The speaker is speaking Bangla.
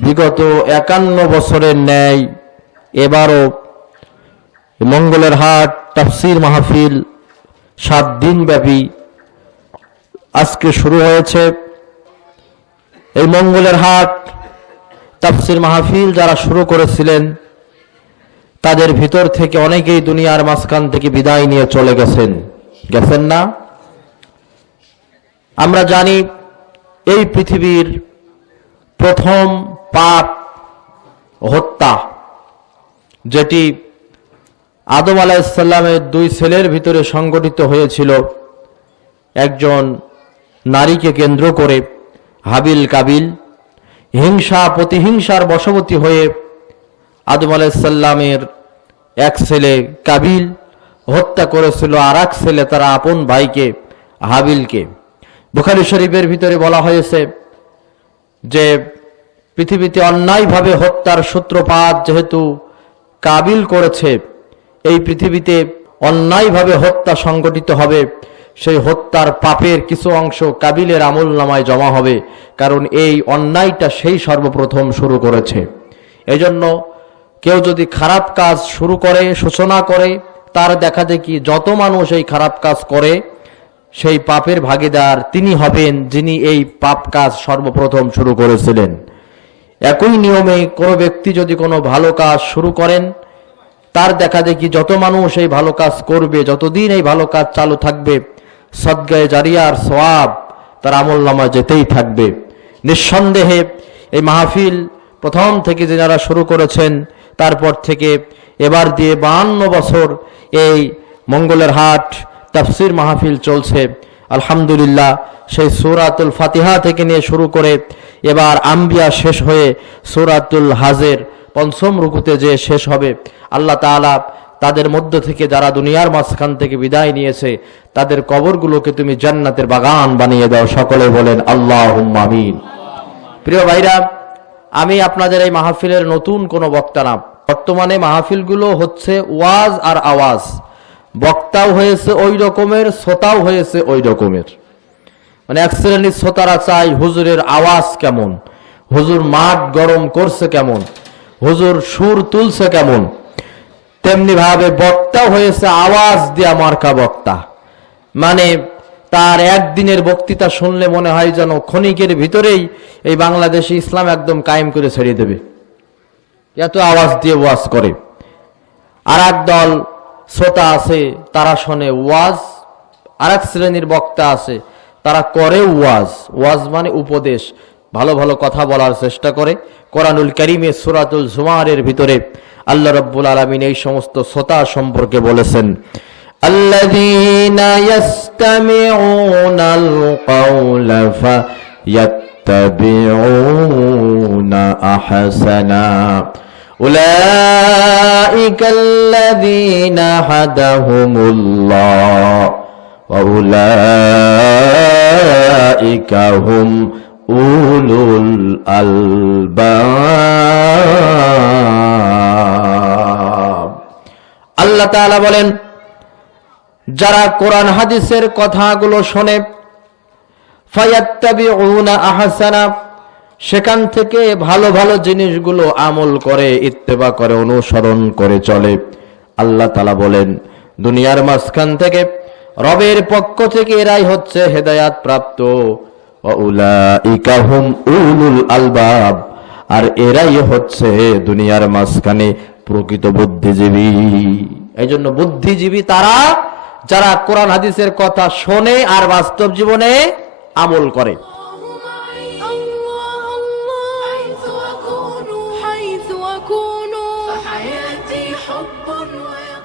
বিগত একান্ন বছরের ন্যায় এবারও মঙ্গলের হাট, তাফসির মাহফিল, সাত দিন ব্যাপী আজকে শুরু হয়েছে। এই মঙ্গলের হাট, তাফসির মাহফিল যারা শুরু করেছিলেন, তাদের ভিতর থেকে অনেকেই দুনিয়ার মাঝখান থেকে বিদায় নিয়ে চলে গেছেন। গেছেন না? আমরা জানি এই পৃথিবীর প্রথম পাপ হত্যা, যেটি আদম আলাইসাল্লামের দুই ছেলের ভিতরে সংগঠিত হয়েছিল। একজন নারীকে কেন্দ্র করে হাবিল কাবিল হিংসা, প্রতিহিংসার বশবর্তী হয়ে আদম আলাইসাল্লামের এক ছেলে কাবিল হত্যা করেছিল, আর এক ছেলে তারা আপন ভাইকে হাবিলকে। বুখারি শরীফের ভিতরে বলা হয়েছে যে পৃথিবীতে অন্যায়ভাবে হত্যার সূত্রপাত যেহেতু কাবিল করেছে, এই পৃথিবীতে অন্যায়ভাবে হত্যা সংগঠিত হবে। সেই হত্যার পাপের কিছু অংশ কাবিলের আমল নামায় জমা হবে, কারণ এই অন্যায়টা সেই সর্বপ্রথম শুরু করেছে। এজন্য কেউ যদি খারাপ কাজ শুরু করে, সূচনা করে, তার দেখা দেখি যত মানুষ এই খারাপ কাজ করে সেই পাপের ভাগিদার তিনি হবেন যিনি এই পাপ কাজ সর্বপ্রথম শুরু করেছিলেন। একই নিয়মে কোনো ব্যক্তি যদি কোনো ভালো কাজ শুরু করেন, তার দেখা দেখি যত মানুষ এই ভালো কাজ করবে, যতদিন এই ভালো কাজ চালু থাকবে, সদ্গায়ে জারিয়ার সোয়াব তার আমল নামা যেতেই থাকবে। নিঃসন্দেহে এই মাহফিল প্রথম থেকে যারা শুরু করেছেন, তারপর থেকে এবার দিয়ে বাহান্ন বছর এই মঙ্গলের হাট তাফসির মাহফিল চলছে। আলহামদুলিল্লাহ, সেই সূরাতুল ফাতিহা থেকে নিয়ে শুরু করে এবার আম্বিয়া শেষ হয়ে সূরাতুল হাজের পঞ্চম রুকুতে যে শেষ হবে, আল্লাহ তাআলা তাদের মধ্য থেকে যারা দুনিয়ার মাঝখান থেকে বিদায় নিয়েছে, তাদের কবরগুলোকে তুমি জান্নাতের বাগান বানিয়ে দাও। সকলে বলেন আল্লাহ আমিন। প্রিয় ভাইরা, আমি আপনাদের এই মাহফিলের নতুন কোনো বক্তা না। বর্তমানে মাহফিলগুলো হচ্ছে ওয়াজ আর আওয়াজ। বক্তাও হয়েছে ওই রকমের, শ্রোতাও হয়েছে ওই রকমের। মানে এক শ্রেণির শ্রোতারা চাই হুজুরের আওয়াজ কেমন, হুজুর মাঠ গরম করছে কেমন, হুজুর সুর তুলছে কেমন। তেমনি ভাবে বক্তাও হয়েছে আওয়াজ দিয়া মার্কা বক্তা। মানে তার একদিনের বক্তৃতা শুনলে মনে হয় যেন ক্ষণিকের ভিতরেই এই বাংলাদেশে ইসলাম একদম কায়েম করে ছেড়ে দেবে। এত আওয়াজ দিয়ে ওয়াজ করে। আর দল শ্রোতা আছে তারা শোনে ওয়াজ আর এক শ্রেণীর বক্তা আছে তারা করে ওয়াজ ওয়াজ মানে উপদেশ ভালো ভালো কথা বলার চেষ্টা করে কোরআনুল করিমে সুরাতুল জুমারের ভিতরে আল্লাহ রব্বুল আলমিন এই সমস্ত শ্রোতা সম্পর্কে বলেছেন الذين يستمعون القول فيتبعون أحسنا أولئك الذين هدهم الله وأولئك هم أولو الألباب আল্লাহ তাআলা বলেন যারা কোরআন হাদিসের কথাগুলো শোনে ফায়াত্তাবিউনা আহসানা সেখান থেকে ভালো ভালো জিনিসগুলো আমল করে, ইত্তেবা করে, অনুসরণ করে চলে। আল্লাহ তালা বলেন, দুনিয়ার মাঝখান থেকে রবের পক্ষ থেকে এরাই হচ্ছে হেদায়াত প্রাপ্ত। আলবাব, আর এরাই হচ্ছে দুনিয়ার মাঝখানে প্রকৃত বুদ্ধিজীবী। এই জন্য বুদ্ধিজীবী তারা, যারা কোরআন, হাদিসের কথা শোনে আর বাস্তব জীবনে আমল করে। Oh no.